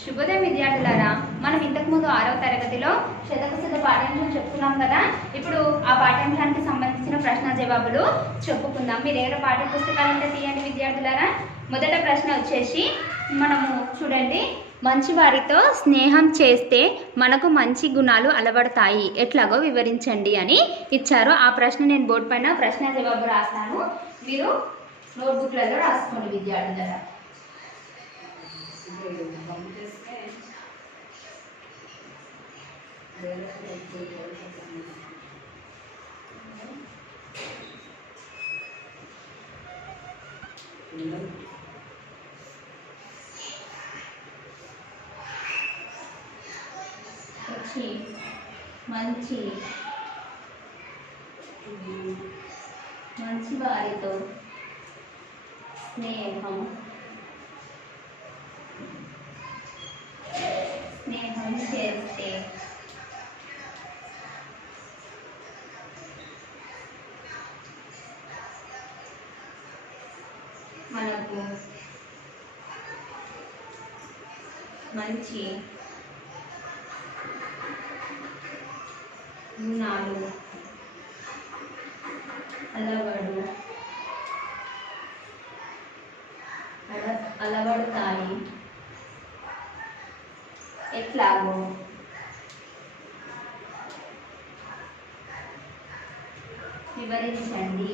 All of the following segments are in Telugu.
శుభోదయం విద్యార్థులారా, మనం ఇంతకుముందు 6వ తరగతిలో శతకశత పాఠ్యాంశం చెప్పుకున్నాం కదా. ఇప్పుడు ఆ పాఠ్యాంశానికి సంబంధించిన ప్రశ్న జవాబులు చెప్పుకుందాం. మీ దగ్గర పాఠ్య పుస్తకాలు ఉంటే తీయండి విద్యార్థులారా. మొదట ప్రశ్న వచ్చేసి మనము చూడండి, మంచివారితో స్నేహం చేస్తే మనకు మంచి గుణాలు అలవడతాయి, ఎట్లాగో వివరించండి అని ఇచ్చారు. ఆ ప్రశ్న నేను బోర్డు పైన ప్రశ్న జవాబు రాస్తాను, మీరు నోట్బుక్లలో రాసుకోండి విద్యార్థులారా. మంచి వారితో స్నేహం చేస్తే మనకు మంచి గుణాలు అలవడతాయి, ఎట్లాగో వివరించండి.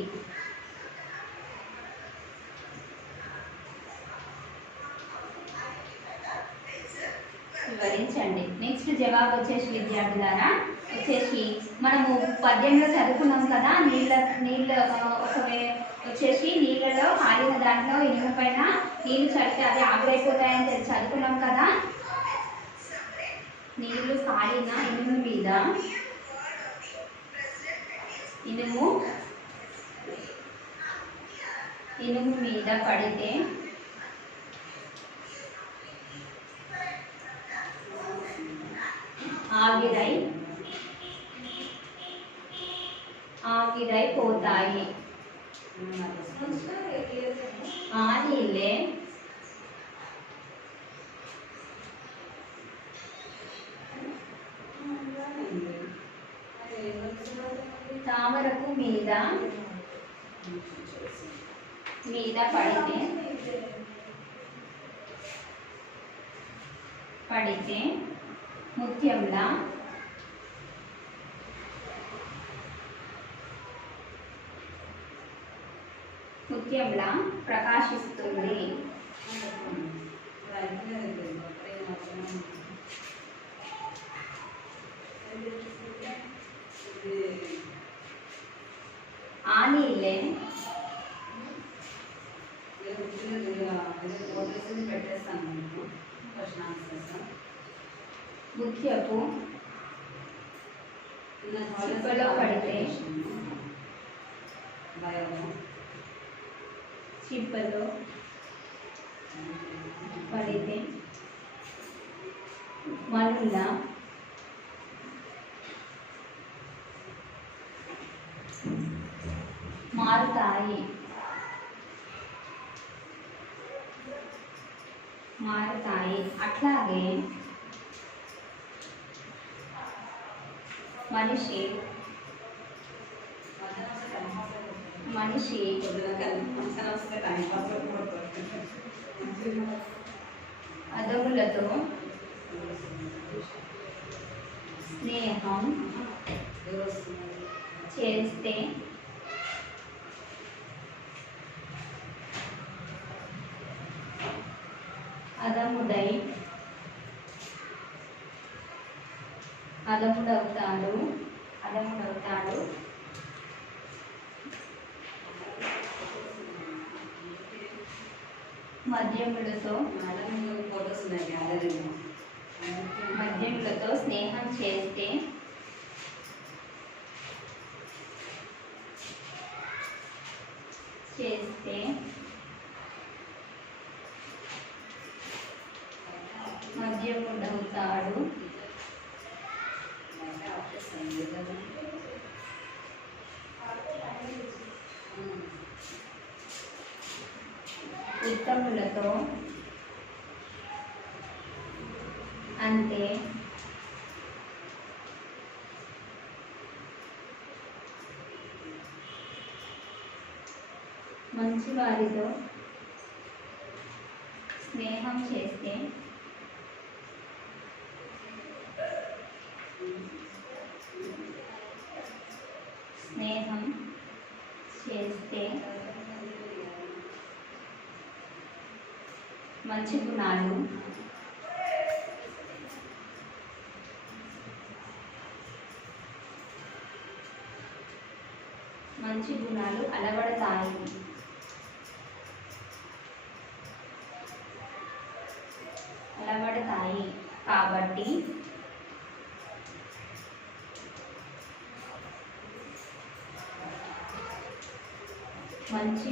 నెక్స్ట్ జవాబు వచ్చేసి విద్యార్థులారా, వచ్చేసి మనము పద్యంలో చదువుకున్నాం కదా, నీళ్ళ వచ్చేసి నీళ్ళలో కాలిన దాంట్లో ఇనుము పైన నీళ్ళు చడితే అది ఆవిరైపోతాయని తెలిసి చదువుకున్నాం కదా. నీళ్లు కాలిన ఇనుము మీద ఇనుము మీద పడితే ఆవిరైపోతాయి. ఆ నీళ్ళే తామరకు మీద పడితే ముత్యంలా ప్రకాశిస్తుంది. ఆ నీళ్ళే ముత్యపు చిప్పలో పడితే మళ్ళా మారుతాయి. అట్లాగే మనిషి అదములతో స్నేహం చేస్తే అదముడవుతాడు. మద్యములతో స్నేహం చేస్తే మద్యముడవుతాడు. ఉత్తములతో అంతే. మంచి వారితో స్నేహం చేస్తే మంచి గుణాలు అలవడతాయి. కాబట్టి మంచి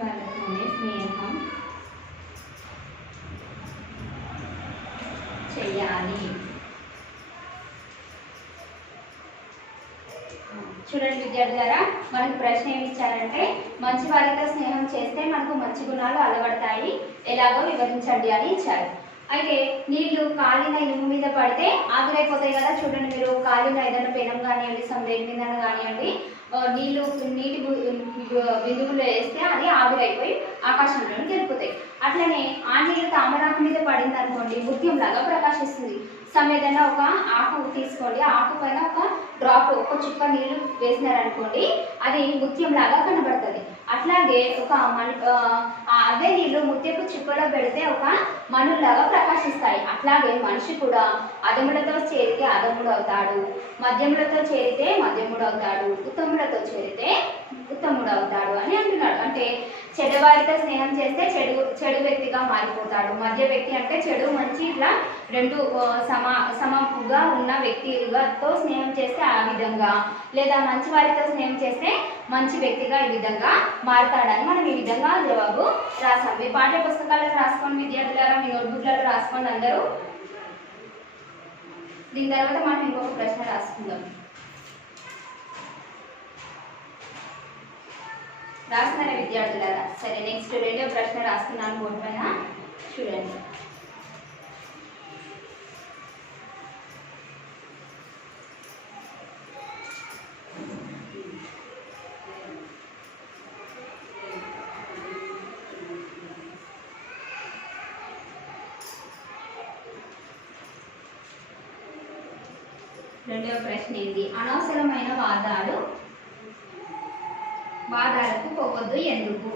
వాళ్ళతోనే స్నేహం చేయాలి. చూడండి విద్యార్థులారా, మనకు ప్రశ్న ఏమి ఇచ్చారంటే మంచి వారితో స్నేహం చేస్తే మనకు మంచి గుణాలు అలవడతాయి, ఎలాగో వివరించండి అని ఇచ్చారు. అయితే నీళ్లు కాలిన ఇనుము మీద పడితే ఆవిరైపోతాయి కదా. చూడండి, మీరు కాలిన ఏదైనా పెనం కానివ్వండి, సమ్రేట్ మీద కానివ్వండి, నీటి బిందువులో వేస్తే అది ఆవిరైపోయి ఆకాశంలోకి వెళ్ళిపోతాయి. అట్లనే ఆ నీళ్ళు తామరాకు మీద పడింది అనుకోండి, ముత్యంలాగా ప్రకాశిస్తుంది. ఏదైనా ఒక ఆకు తీసుకోండి, ఆకు పైన ఒక డ్రాప్, ఒక చుక్క నీళ్లు వేసినారనుకోండి, అది ముత్యంలాగా కనబడుతుంది. అట్లాగే అదే నీళ్లు ముత్యపు చుక్కలో పెడితే ఒక మనులాగా ప్రకాశిస్తాయి. అట్లాగే మనిషి కూడా అధములతో చేరితే అధముడు అవుతాడు, మధ్యములతో చేరితే మధ్యముడు అవుతాడు, ఉత్తములతో చేరితే ఉత్తముడు అవుతాడు అని అంటున్నాడు. అంటే చెడ్డవారితో స్నేహం చేస్తే చెడు వ్యక్తిగా మారిపోతాడు. మధ్య వ్యక్తి అంటే చెడు మంచి ఇట్లా రెండు సమపుగా ఉన్న వ్యక్తితో స్నేహం చేస్తే ఆ విధంగా, లేదా మంచి వారితో స్నేహం చేస్తే మంచి వ్యక్తిగా ఈ విధంగా మారతాడని మనం ఈ విధంగా జవాబు రాసాం. మీ పాఠ్య పుస్తకాలను రాసుకోండి విద్యార్థులారా, మీ నోట్బుక్లలో రాసుకోండి అందరూ. దీని తర్వాత మనం ఇంకొక ప్రశ్న రాసుకుందాం. రాస్తున్నారా విద్యార్థులారా? సరే, నెక్స్ట్ రెండో ప్రశ్న రాస్తున్నాను బోర్డు పైన, చూడండి. రెండవ ప్రశ్న ఏంది? అనవసరమైన వాదాలకు పోవద్దు ఎందుకు?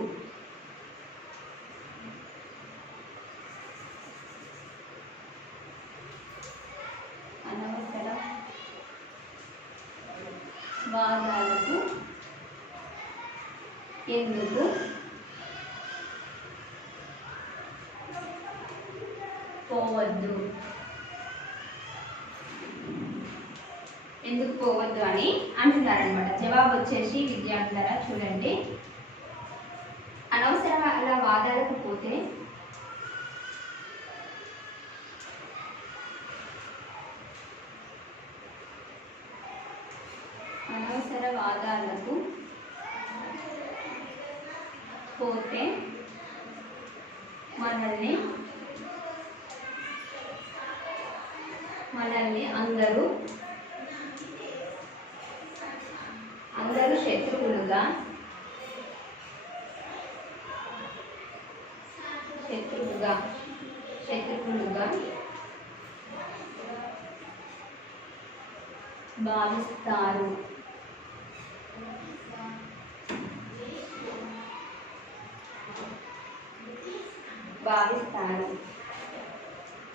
అనవసర వాదాలకు ఎందుకు పోవద్దు? ఎందుకు పోవద్దు అని అంటున్నారనమాట. జవాబు వచ్చేసి విద్యార్థులారా చూడండి, అనవసరమైన వాదాలకు పోతే మనల్ని అందరూ శత్రువులుగా భావిస్తారు.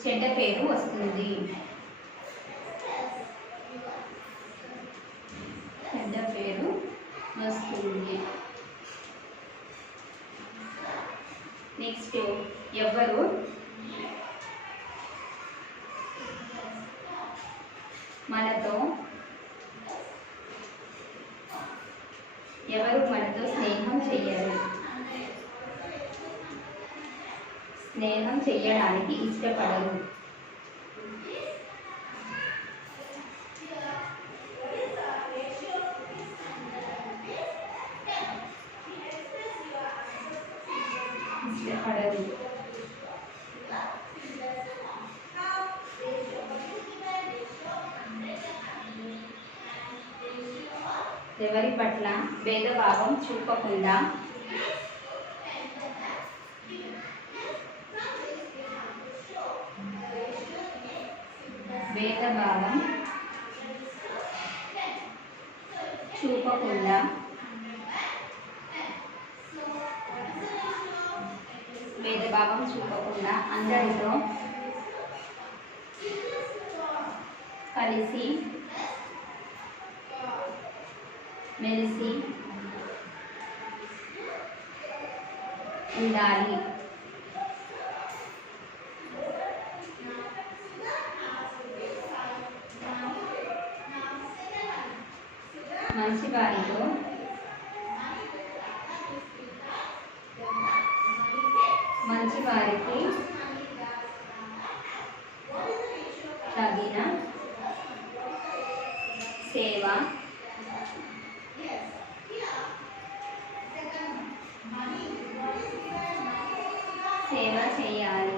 చెడ్డ పేరు వస్తుంది. నెక్స్ట్, ఎవరు మనతో స్నేహం చేయడానికి ఇష్టపడరు. ఇష్టపడరు. ఎవరి పట్ల భేదభావం చూపకుండా భేదభావం చూపకుండా భేదభావం చూపకుండా అందరితో కలిసి మెలిసి ఉండాలి. మంచి వారితో మంచి వారికి తగిన సేవ చేయాలి.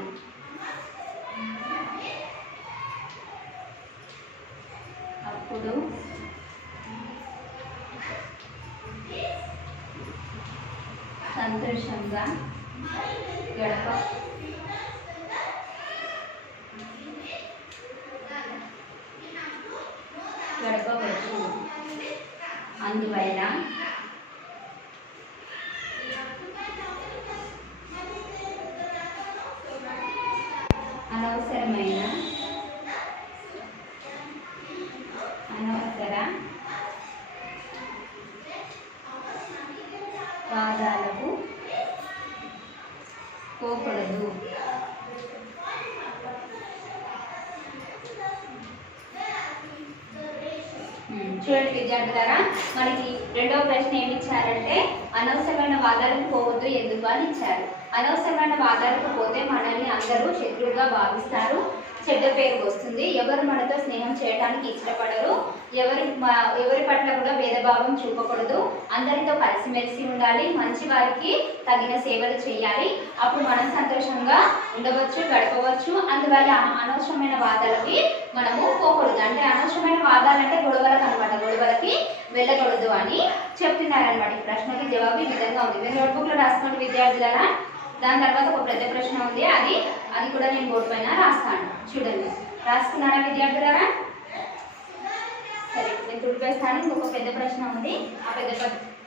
అప్పుడు సంతోషంగా గడపవచ్చు. అందువల్ల అనవసర వాదాలకు పోకూడదు. చూడండి విద్యార్థులారా, మనకి రెండవ ప్రశ్న ఏమి ఇచ్చారంటే అనవసరమైన వాదాలకు పోవద్దు ఎందుకు అని ఇచ్చారు. అనవసరమైన వాదాలకు పోతే మనల్ని అందరూ శత్రువుగా భావిస్తారు, చెడ్డ పేరు వస్తుంది, ఎవరు మనతో స్నేహం చేయడానికి ఇష్టపడరు, ఎవరి పట్ల కూడా భేదభావం చూపకూడదు, అందరితో కలిసిమెలిసి ఉండాలి, మంచి వారికి తగిన సేవలు చేయాలి. అప్పుడు మనం సంతోషంగా ఉండవచ్చు, గడపవచ్చు. అందువల్ల అనవసరమైన వాదాలకి మనము పోకూడదు. అంటే అనవసరమైన వాదాలంటే గొడవలకు అనమాట, గొడవలకి వెళ్ళకూడదు అని చెప్తున్నారనమాట. ఈ ప్రశ్నకి జవాబు ఈ విధంగా ఉంది. మీరు నోట్బుక్లో రాసుకోండి విద్యార్థులారా. దాని తర్వాత ఒక పెద్ద ప్రశ్న ఉంది, అది కూడా నేను బోర్డు పైన రాస్తాను. చూడండి, రాసుకున్నారా విద్యార్థులారా? సరే, నేను తుడిపేస్తాను. ఇంకొక పెద్ద ప్రశ్న ఉంది, ఆ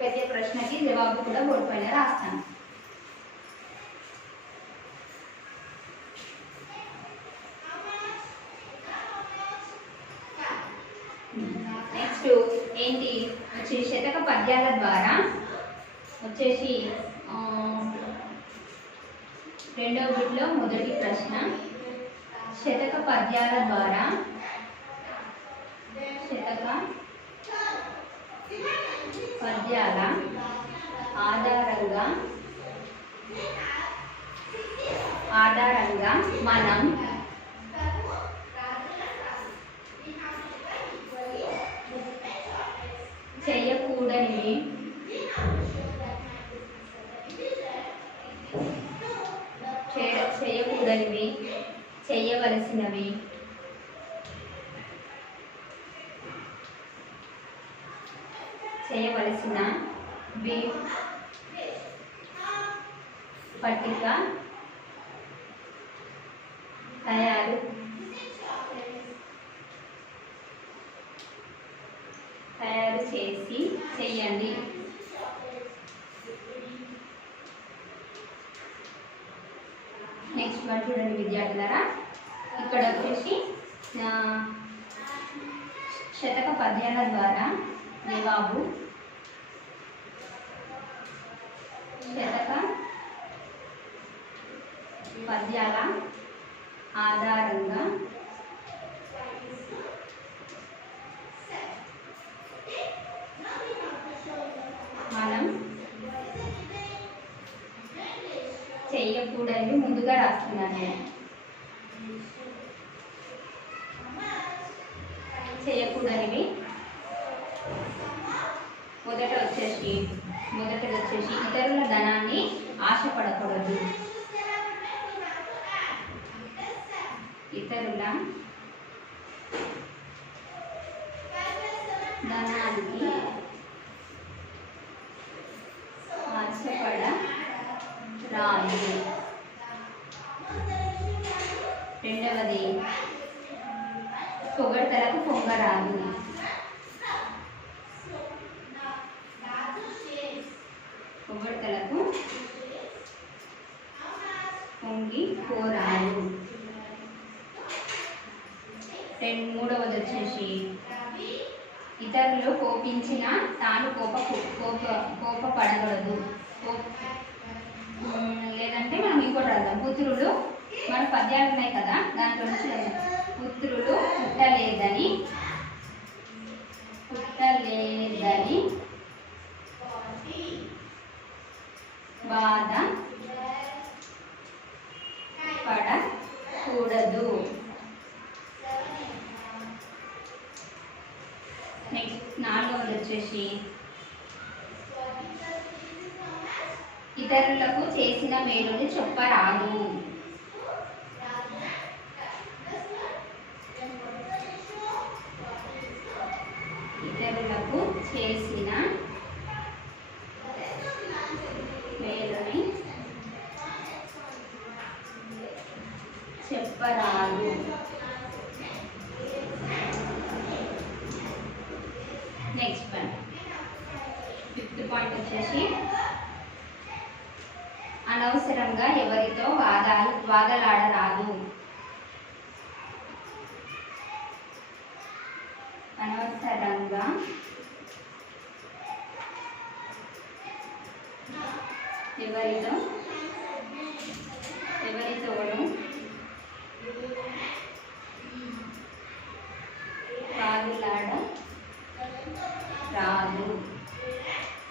పెద్ద ప్రశ్నకి జవాబు కూడా బోర్డు పైన రాస్తాను. నెక్స్ట్ ఏంటి వచ్చి శతక పద్యాల ద్వారా వచ్చేసి రెండవ బిట్లో మొదటి ప్రశ్న, శతక పద్యాల ద్వారా శతక పద్యాల ఆధారంగా మనం చేయకూడనివి చేయవలసినవి పట్టిక తయారు చేసి చెయ్యండి. నెక్స్ట్ వన్ చూడండి విద్యార్థులారా, ఇక్కడ వచ్చేసి శతక పద్యాల ద్వారా జవాబు శతక పద్యాల ఆధారంగా మనం చేయకూడని ముందుగా రాస్తున్నాను. చేయకూడనివి మొదటది వచ్చేసి ఇతరుల ధనాన్ని ఆశపడకూడదు. ఇతరుల ధనానికి ఆశపడరాదు. రెండవది పొగడ్తలకు పొంగరాదు. పొగడ్తలకు పొంగి పోరాదు. మూడవది వచ్చేసి ఇతరులు కోపించిన తాను కోపపడకూడదు. లేదంటే మనం ఇంకోటి రాద్దాం. పుత్రులు, మన పద్యాలు ఉన్నాయి కదా, దాంట్లో నుంచి పుత్రులు పుట్టలేదని బాధ పడకూడదు. నెక్స్ట్ నాలుగవది వచ్చేసి ఇతరులకు చేసిన మేలుని చెప్పరాదు. ఇతరులకు చేసిన మేలుని చెప్పరాదు. నెక్స్ట్ వన్, ఫిఫ్త్ పాయింట్ వచ్చేసి అనవసరంగా ఎవరితో వాదలాడరాదు. అనవసరంగా ఎవరితోనూ వాదులాడరాదు.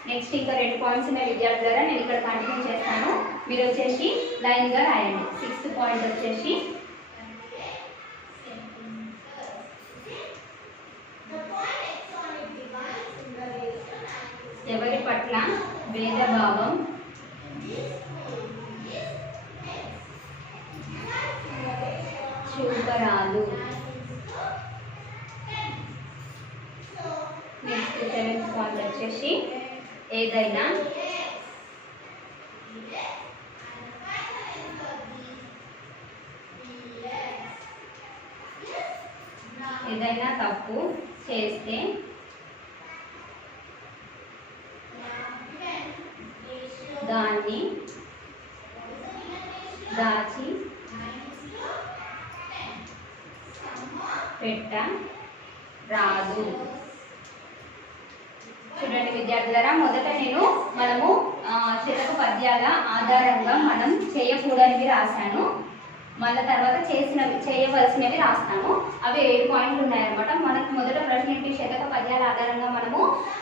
నెక్స్ట్ ఇంకా 2 పాయింట్స్ ఉన్నాయి విద్యార్థులారా, నేను ఇక్కడ కంటిన్యూ చేస్తాను. మీరు వచ్చేసి లైన్గా రాయండి. 6th పాయింట్ వచ్చేసి ఎవరి పట్ల భేదభావం చూపరాదు. నెక్స్ట్ 7th పాయింట్ వచ్చేసి ఏదైనా తప్పు చేస్తే దాన్ని దాచి పెట్టరాదు. చూడండి విద్యార్థులారా, మొదట మనము శతక పద్యాల ఆధారంగా మనం చేయకూడనివి రాశాను. మళ్ళీ తర్వాత చేయవలసినవి రాస్తాము. అవి 7 పాయింట్లు ఉన్నాయన్నమాట. మనకు మొదట ప్రశ్న ఏంటి? శతక పద్యాల ఆధారంగా మనము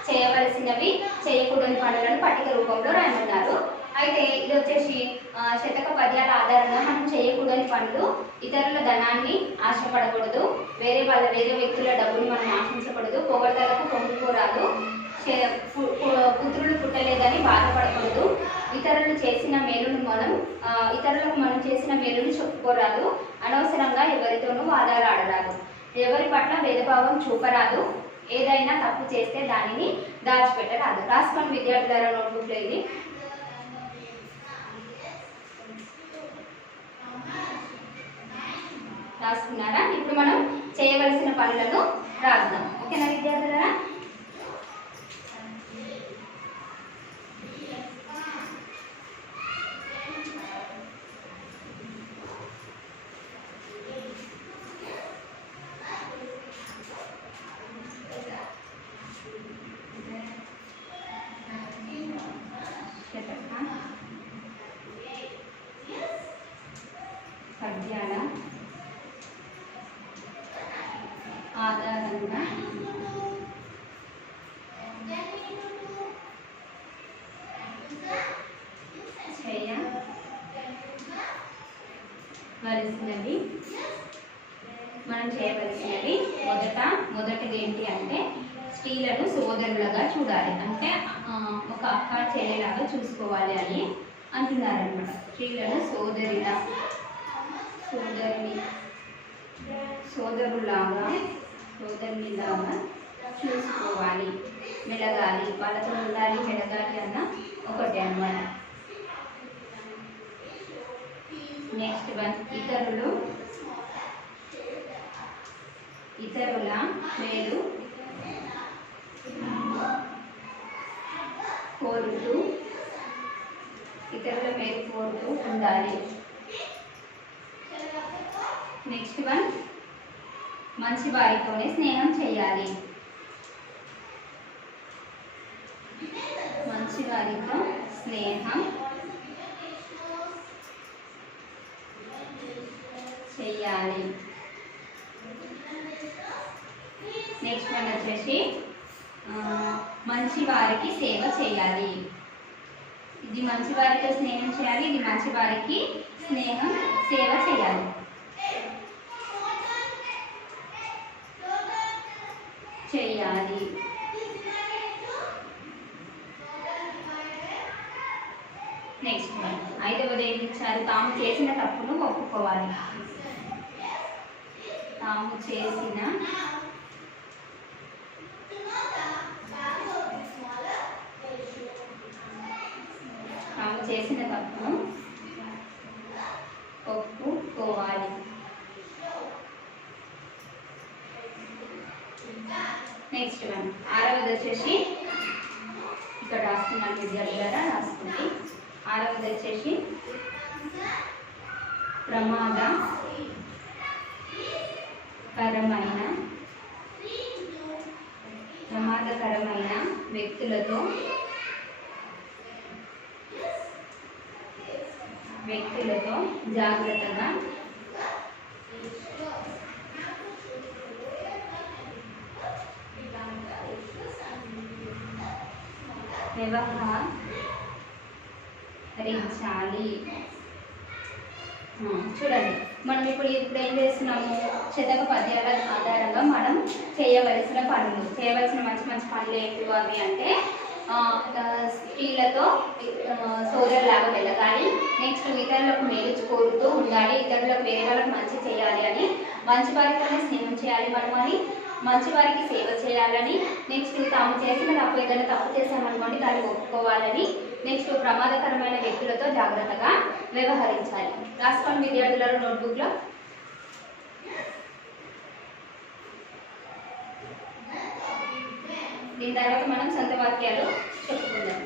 చేయవలసినవి, చేయకూడని పనులను పట్టిక రూపంలో రాయమన్నారు. అయితే ఇది వచ్చేసి శతక పద్యాల ఆధారంగా మనం చేయకూడని పనులు: ఇతరుల ధనాన్ని ఆశపడకూడదు, వేరే వ్యక్తుల డబ్బుని మనం ఆశించకూడదు, పొగడ్తలకు పొంగిపోరాదు, పుత్రులు పుట్టలేదని బాధపడకూడదు, ఇతరులకు మనం చేసిన మేలుని చెప్పుకోరాదు, అనవసరంగా ఎవరితోనూ వాదాలు ఆడరాదు, ఎవరి పట్ల భేదభావం చూపరాదు, ఏదైనా తప్పు చేస్తే దానిని దాచిపెట్టరాదు. రాసుకొని విద్యార్థుల నోట్బుక్లో ఇది రాసుకున్నారా? ఇప్పుడు మనం చేయవలసిన పనులను రాద్దాం. ఓకేనా విద్యార్థులారా? పద్యాల ఆధారంగా మనం చేయవలసినవి మొదటిది ఏంటి అంటే స్త్రీలను సోదరులుగా చూడాలి. అంటే ఒక అక్క చెల్లెలాగా చూసుకోవాలి అని అంటున్నారనమాట. స్త్రీలను సోదరులాగా సోదరునిలాగా చూసుకోవాలి, మెలగాలి, వాళ్ళతో ఉండాలి, మెలగాలి అన్న ఒకటి అన్నమాట. నెక్స్ట్ వన్, ఇతరుల మేలు కోరుతూ ఉండాలి. నెక్స్ట్ వన్, మంచి వారితోనే స్నేహం చేయాలి. మంచి వారితో స్నేహం చేయాలి. నెక్స్ట్ వన్ వచ్చేసి మంచి వారికి సేవ చేయాలి. ఇది మంచి వారితో స్నేహం చేయాలి, ఇది మంచి వారికి సేవ చేయాలి. నెక్స్ట్ వన్, ఐదవది ఏమి ఇచ్చారు? తాము చేసిన తప్పును ఒప్పుకోవాలి. తాము చేసిన తప్పును ఒప్పుకోవాలి. నెక్స్ట్ వన్, ఆరవది వచ్చేసి ఇక్కడ రాస్తున్నాను విద్యార్థులారా, రాసుకుంటే ఆరవది వచ్చేసి ప్రమాదకరమైన వ్యక్తులతో జాగ్రత్తగా వ్యవహరించాలి. చూడండి, మనం ఇప్పుడు ఏం చేస్తున్నాము? శతక పద్యాల ఆధారంగా మనం చేయవలసిన మంచి మంచి పనులు ఏంటి అవి అంటే స్త్రీలతో సోదరులాగా వెలగాలి. నెక్స్ట్ ఇతరులకు మేలు కోరుతూ ఉండాలి, ఇతరులకు వేరే వాళ్ళకి మంచి చేయాలి అని, మంచి వారితోనే స్నేహం చేయాలి మనం అని, మంచి వారికి సేవ చేయాలని, నెక్స్ట్ తాము చేసిన తప్పు ఏదైనా తప్పు చేసామనుకోండి దాన్ని ఒప్పుకోవాలని, నెక్స్ట్ ప్రమాదకరమైన వ్యక్తులతో జాగ్రత్తగా వ్యవహరించాలి. రాసుకోండి విద్యార్థులను నోట్బుక్లో. దీని తర్వాత మనం సొంత వాక్యాలు చెప్పుకుందాం.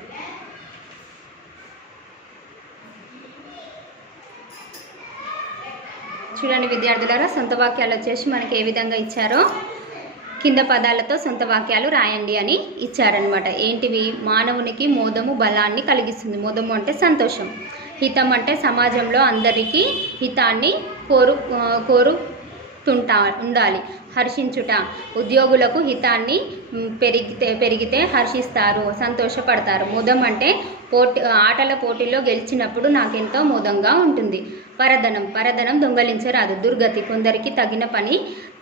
చూడండి విద్యార్థులారా, సొంత వాక్యాలు వచ్చేసి మనకి ఏ విధంగా ఇచ్చారో కింద పదాలతో సొంత వాక్యాలు రాయండి అని ఇచ్చారనమాట. ఏంటివి? మానవునికి మోదము బలాన్ని కలిగిస్తుంది. మోదము అంటే సంతోషం. హితం అంటే సమాజంలో అందరికీ హితాన్ని ఉండాలి. హర్షించుట, ఉద్యోగులకు హితాన్ని పెరిగితే హర్షిస్తారు, సంతోషపడతారు. మోదం అంటే ఆటల పోటీల్లో గెలిచినప్పుడు నాకెంతో మోదంగా ఉంటుంది. పరధనం దొంగలించరాదు. దుర్గతి, కొందరికి తగిన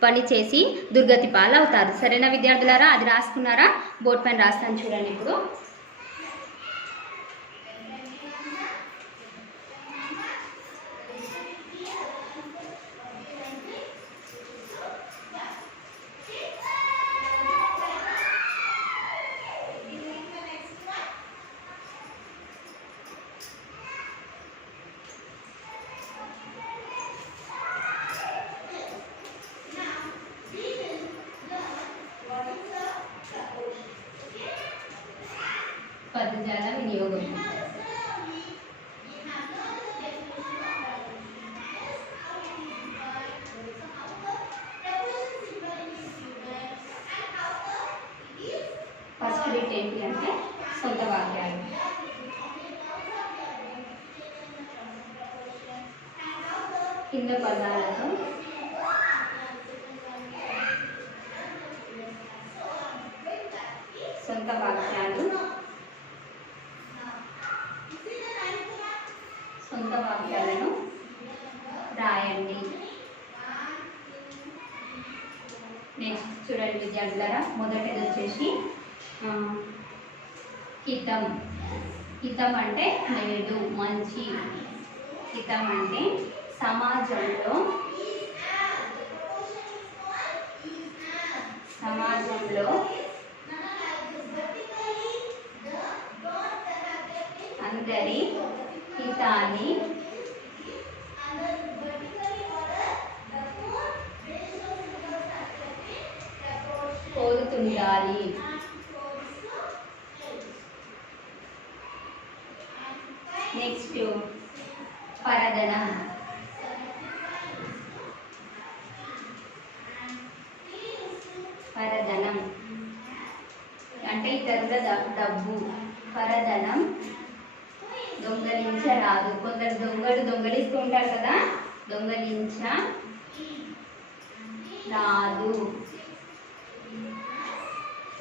పని చేసి దుర్గతి పాలవుతారు. సరేనా విద్యార్థులారా? అది రాసుకున్నారా? బోర్డు పైన రాస్తాను చూడండి. ఇప్పుడు పదజాల వినియోగం. ఫస్ట్ బిట్ ఏంటి అంటే సొంత వాక్యాలు. కింద పదాలతో సొంత వాక్యాలను రాయండి. నెక్స్ట్ చూడండి విద్యార్థులారా, మొదటిది వచ్చేసి హితం. హితం అంటే మేలు, మంచి. హితం అంటే సమాజంలో సమాజంలో అందరి హితాన్ని కోరుతుండాలి. నెక్స్ట్ పరదనం. పరదనం అంటే ఇతరుల డబ్బు. పరదనం దొంగలించరాదు. కొందరు దొంగలిస్తూ ఉంటారు కదా, దొంగలించరాదు.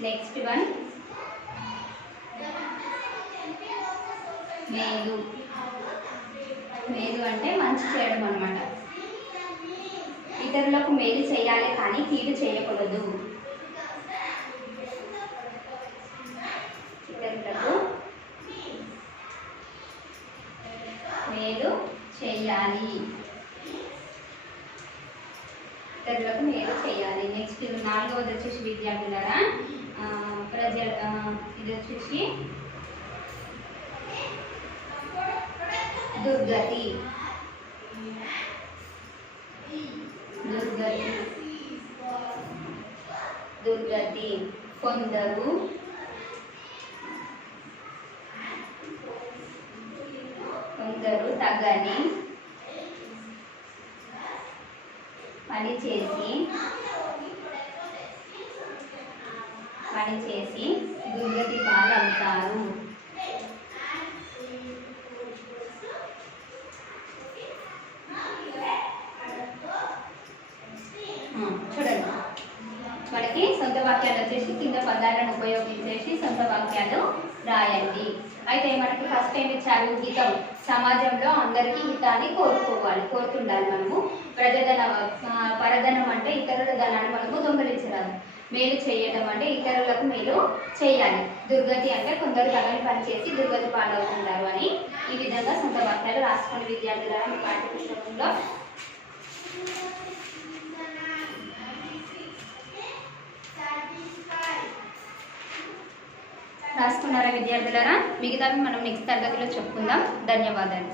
నెక్స్ట్ వన్ మేలు. మేలు అంటే మంచి చేయడం అన్నమాట. ఇతరులకు మేలు చేయాలి కానీ కీడు చేయకూడదు. ఇతరులకు మేలు చేయాలి. ఇతరులకు మేలు చేయాలి. నెక్స్ట్ 4వది వచ్చేసి విద్యార్థులారా ఇది వచ్చేసి దుర్గతి. దుర్గతి కొందరు తగని పని చేసి దుర్గతి పాలవుతారు. చూడండి, మనకి సొంత వాక్యాలు వచ్చేసి కింద పదాలను ఉపయోగించేసి సొంత వాక్యాలు రాయండి. అయితే మనకి ఫస్ట్ టైం ఇచ్చారు హితం. సమాజంలో అందరికీ హితాన్ని కోరుతుండాలి మనము. పరధనం అంటే ఇతరుల ధనాన్ని మనము దొంగలించరాదు. మేలు చేయటం అంటే ఇతరులకు మేలు చేయాలి. దుర్గతి అంటే కొందరు తగని పని చేసి దుర్గతి పాలవుతుంటారు అని. ఈ విధంగా సొంత వాక్యాలు రాసుకునే విద్యార్థులారా మీ పాఠ్యపుస్తకంలో రాసుకున్నారా విద్యార్థులారా? మిగతావి మనం నెక్స్ట్ తరగతిలో చెప్పుకుందాం. ధన్యవాదాలు.